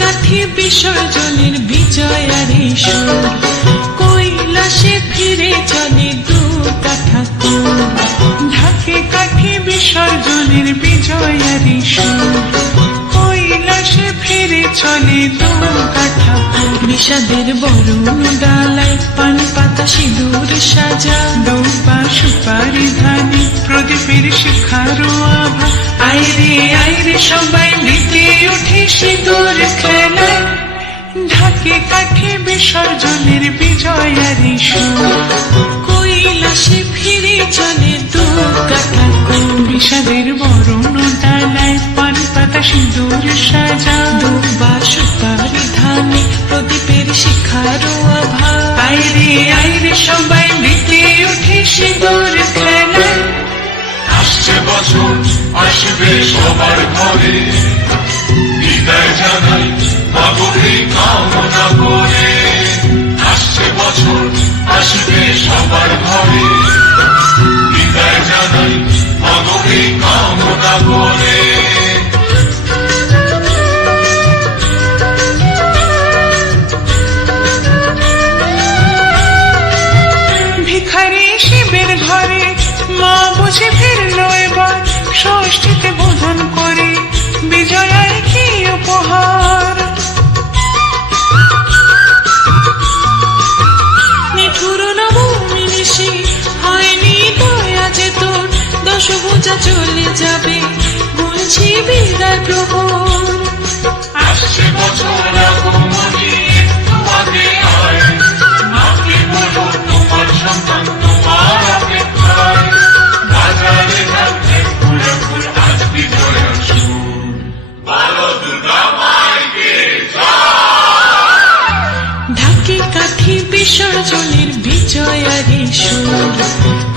কাঠি বিসর্জনের বিজয়ারি সুর, কৈলাসে ফিরে চলে দুর্গা ঠাকুর। ঢাকে কাঠি বিসর্জনের বিজয়ারি সুর, কৈলাসে ফিরে চলে দুর্গা ঠাকুর। বিষাদের বরণ ডালায় পান পাতা সিঁদুর সাজা, দৌপা সুপারি ধানে প্রদীপের শিখারো আভা। আইরে আইরে সবাই মেতে উঠে সিঁদুর খেলায়, ঢাকে কাঠে বিসর্জনের বিজয়ারি সুর, কৈলাসে ফিরে চলে দুর্গা ঠাকুর। বিষাদের বরণ ডালায় পান পাতা সিঁদুর সাজা, দৌপা সুপারি ধানে প্রদীপের শিখারো আভা। আইরে আইরে সবাই মেতে উঠে সিঁদুর খেলায়। আসছে বছর আসবে সবার ঘরে, বিদায় জানাই মাগোকে কামনা করে। আসছে বছর আসবে সবার ঘরে, বিদায় জানাই মাগোকে কামনা করে। ভিখারি শিবের ঘরে মা বুঝে ফিরল এবার, ষষ্ঠীতে বোধন করে বিজয়ার কি উপহার। নিঠুর নবমী নিশি হয়নি দয়া যে তোর, দশভুজা চলে যাবে বলছি বিদায় প্রহর। আসছে বছর আগমনী একটু আগে আয়, মাকে বলো তোমার সন্তান তোমার অপেক্ষায়। বাজারে ঘাটে ঘুরে ঘুরে আজ বিজয়ের সুর, বলো দুর্গা মাইকে ঢাকে কাঠি বিসর্জনের বিজয়ারি সুর,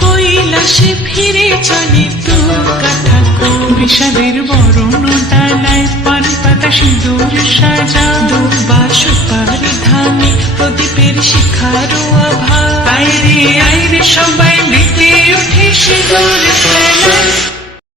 কৈলাসে ফিরে চলে দুর্গা ঠাকুর। বিষাদের বরণ ডালায় পান পাতা সিঁদুর সাজা, দৌপা সুপারি ধানে প্রদীপের শিখারো আভা। আইরে আইরে সবাই